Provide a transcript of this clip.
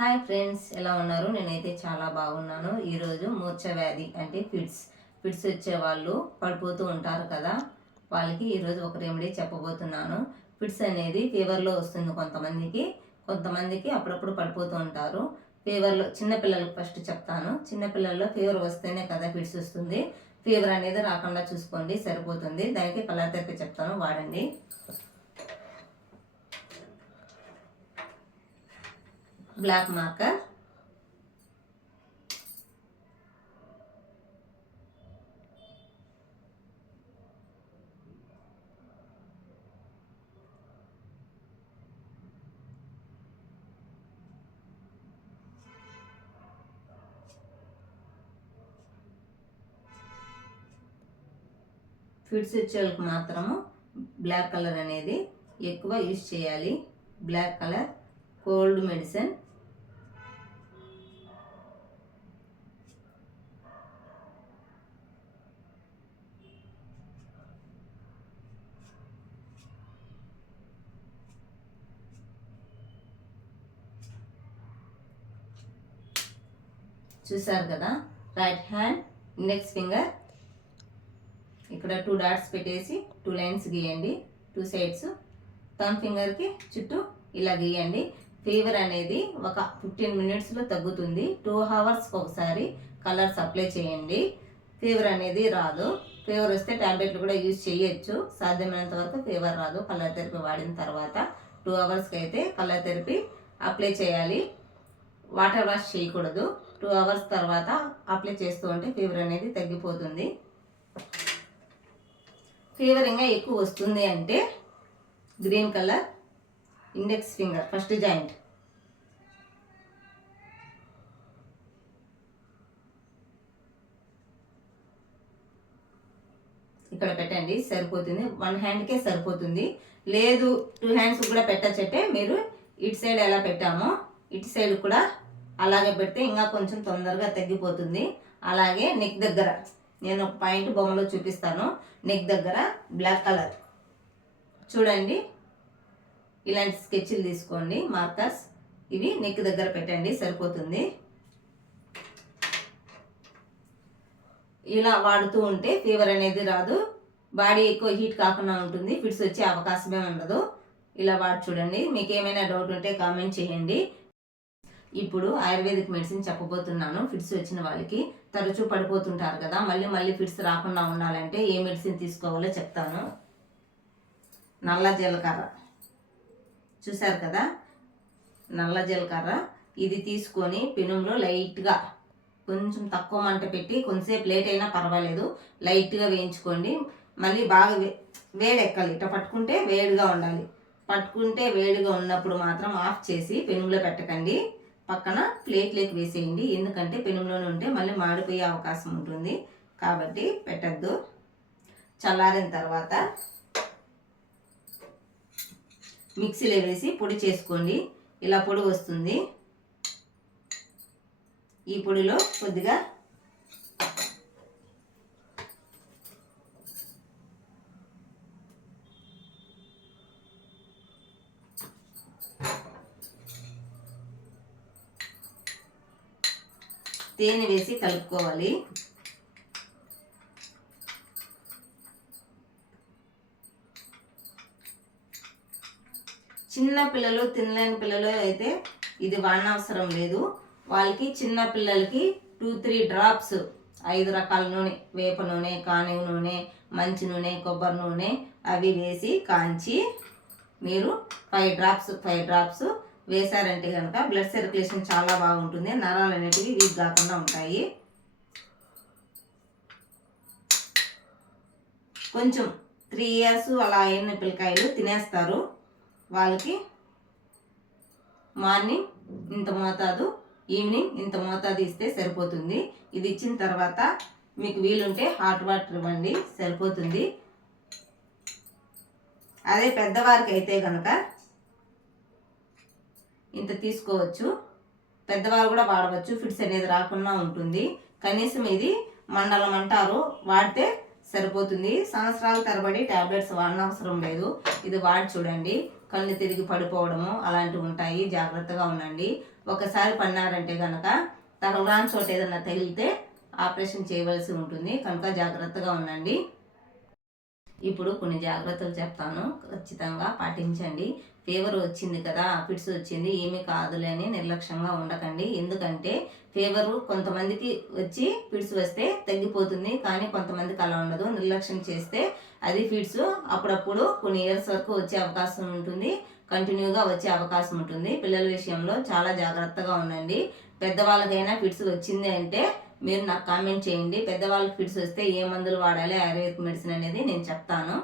Hi friends, ఎలా ఉన్నారు? నేనైతే చాలా బాగున్నాను. ఈరోజు మూర్ఛ వ్యాధి అంటే ఫిట్స్ వచ్చే వాళ్ళు పడిపోతూ ఉంటారు కదా, వాళ్ళకి ఈరోజు ఒక రెమెడీ చెప్పబోతున్నాను. ఫిట్స్ అనేది ఫీవర్లో వస్తుంది కొంతమందికి అప్పుడప్పుడు పడిపోతూ ఉంటారు. ఫీవర్లో చిన్నపిల్లలకు ఫస్ట్ చెప్తాను. చిన్నపిల్లల్లో ఫీవర్ వస్తేనే కదా ఫిట్స్ వస్తుంది. ఫీవర్ అనేది రాకుండా చూసుకోండి, సరిపోతుంది. దానికి కలర్ థెరపీ చెప్తాను, వాడండి. బ్లాక్ మార్కర్, ఫిట్స్ వచ్చేళ్ళకి మాత్రము బ్లాక్ కలర్ అనేది ఎక్కువ యూజ్ చేయాలి. Black colour cold medicine. చూసారు కదా, రైట్ హ్యాండ్ ఇండెక్స్ ఫింగర్ ఇక్కడ 2 డాట్స్ పెట్టేసి 2 లైన్స్ గీయండి, 2 సైడ్స్. థంబ్ ఫింగర్కి చుట్టూ ఇలా గీయండి. ఫీవర్ అనేది ఒక 15 మినిట్స్లో తగ్గుతుంది. 2 అవర్స్కి ఒకసారి కలర్స్ అప్లై చేయండి. ఫీవర్ అనేది రాదు. ఫీవర్ వస్తే ట్యాబ్లెట్లు కూడా యూజ్ చేయొచ్చు. సాధ్యమైనంత వరకు ఫీవర్ రాదు. కలర్ థెరపీ వాడిన తర్వాత 2 అవర్స్కి అయితే కలర్ థెరపీ అప్లై చేయాలి. వాటర్ వాష్ చేయకూడదు. 2 అవర్స్ తర్వాత అప్లై చేస్తూ ఉంటే ఫీవర్ అనేది తగ్గిపోతుంది. ఫీవర్ ఇంకా ఎక్కువ వస్తుంది అంటే green colour index finger first joint ఇక్కడ పెట్టండి, సరిపోతుంది. 1 హ్యాండ్కే సరిపోతుంది. లేదు 2 హ్యాండ్స్ కూడా పెట్టచ్చంటే మీరు ఇటు సైడ్ ఎలా పెట్టామో ఇటు సైడ్ కూడా అలాగే పెడితే ఇంకా కొంచెం తొందరగా తగ్గిపోతుంది. అలాగే నెక్ దగ్గర నేను ఒక పాయింట్ బొమ్మలో చూపిస్తాను. నెక్ దగ్గర బ్లాక్ కలర్ చూడండి, ఇలాంటి స్కెచ్లు తీసుకోండి, మార్కర్స్. ఇవి నెక్ దగ్గర పెట్టండి, సరిపోతుంది. ఇలా వాడుతూ ఉంటే ఫీవర్ అనేది రాదు. బాడీ ఎక్కువ హీట్ కాకుండా ఉంటుంది. ఫిట్స్ వచ్చే అవకాశమే ఉండదు. ఇలా వాడి చూడండి. మీకు ఏమైనా డౌట్ ఉంటే కామెంట్ చేయండి. ఇప్పుడు ఆయుర్వేదిక్ మెడిసిన్ చెప్పబోతున్నాను. ఫిట్స్ వచ్చిన వాళ్ళకి తరచూ పడిపోతుంటారు కదా, మళ్ళీ ఫిట్స్ రాకుండా ఉండాలంటే ఏ మెడిసిన్ తీసుకోవాలో చెప్తాను. నల్ల జీలకర్ర చూసారు కదా, నల్ల జీలకర్ర ఇది తీసుకొని పెనంలో లైట్గా కొంచెం తక్కువ మంట పెట్టి కొంచెంసేపు లేట్ అయినా పర్వాలేదు, లైట్గా వేయించుకోండి. మళ్ళీ బాగా వేడెక్కాలి. ఇట్లా పట్టుకుంటే వేడిగా ఉండాలి. పట్టుకుంటే వేడిగా ఉన్నప్పుడు మాత్రం ఆఫ్ చేసి పెనంలో పెట్టకండి, పక్కన ప్లేట్లోకి వేసేయండి. ఎందుకంటే పెనంలోనే ఉంటే మళ్ళీ మాడిపోయే అవకాశం ఉంటుంది, కాబట్టి పెట్టద్దు. చల్లారిన తర్వాత మిక్సీలో వేసి పొడి చేసుకోండి. ఇలా పొడి వస్తుంది. ఈ పొడిలో కొద్దిగా తేనె వేసి కలుపుకోవాలి. చిన్న పిల్లలు, తినలేని పిల్లలు అయితే ఇది వాడనవసరం లేదు. వాళ్ళకి చిన్న పిల్లలకి 2-3 డ్రాప్స్ 5 రకాల నూనె, వేప నూనె, కానివ నూనె, మంచి నూనె, కొబ్బరి నూనె అవి వేసి కాంచి మీరు 5 డ్రాప్స్ వేశారంటే కనుక బ్లడ్ సర్క్యులేషన్ చాలా బాగుంటుంది. నరాలు అనేటివి వీక్ కాకుండా ఉంటాయి. కొంచెం 3 ఇయర్స్ అలా అయిన పిల్లకాయలు తినేస్తారు. వాళ్ళకి మార్నింగ్ ఇంత మోతాదు, ఈవినింగ్ ఇంత మోతాదు ఇస్తే సరిపోతుంది. ఇది ఇచ్చిన తర్వాత మీకు వీలుంటే హాట్ వాటర్ ఇవ్వండి, సరిపోతుంది. అదే పెద్దవారికి అయితే కనుక ఇంత తీసుకోవచ్చు. పెద్దవారు కూడా వాడవచ్చు, ఫిట్స్ అనేది రాకుండా ఉంటుంది. కనీసం ఇది మండలం అంటారు, వాడితే సరిపోతుంది. సంవత్సరాల తరబడి ట్యాబ్లెట్స్ వాడనవసరం లేదు. ఇది వాడి చూడండి. కళ్ళు తిరిగి పడిపోవడము అలాంటివి ఉంటాయి. జాగ్రత్తగా ఉండండి. ఒకసారి పడినారంటే కనుక తగలరాని చోట ఏదైనా తగిలితే ఆపరేషన్ చేయవలసి ఉంటుంది కనుక జాగ్రత్తగా ఉండండి. ఇప్పుడు కొన్ని జాగ్రత్తలు చెప్తాను, ఖచ్చితంగా పాటించండి. ఫీవర్ వచ్చింది కదా, ఫిట్స్ వచ్చింది, ఏమీ కాదులే అని నిర్లక్ష్యంగా ఉండకండి. ఎందుకంటే ఫీవరు కొంతమందికి వచ్చి ఫిట్స్ వస్తే తగ్గిపోతుంది, కానీ కొంతమందికి అలా ఉండదు. నిర్లక్ష్యం చేస్తే అది ఫిట్స్ అప్పుడప్పుడు కొన్ని ఇయర్స్ వరకు వచ్చే అవకాశం ఉంటుంది, కంటిన్యూగా వచ్చే అవకాశం ఉంటుంది. పిల్లల విషయంలో చాలా జాగ్రత్తగా ఉండండి. పెద్దవాళ్ళకైనా ఫిట్స్ వచ్చింది అంటే మీరు నాకు కామెంట్ చేయండి. పెద్దవాళ్ళకి ఫిట్స్ వస్తే ఏ మందులు వాడాలి, ఆయుర్వేదిక్ మెడిసిన్ అనేది నేను చెప్తాను.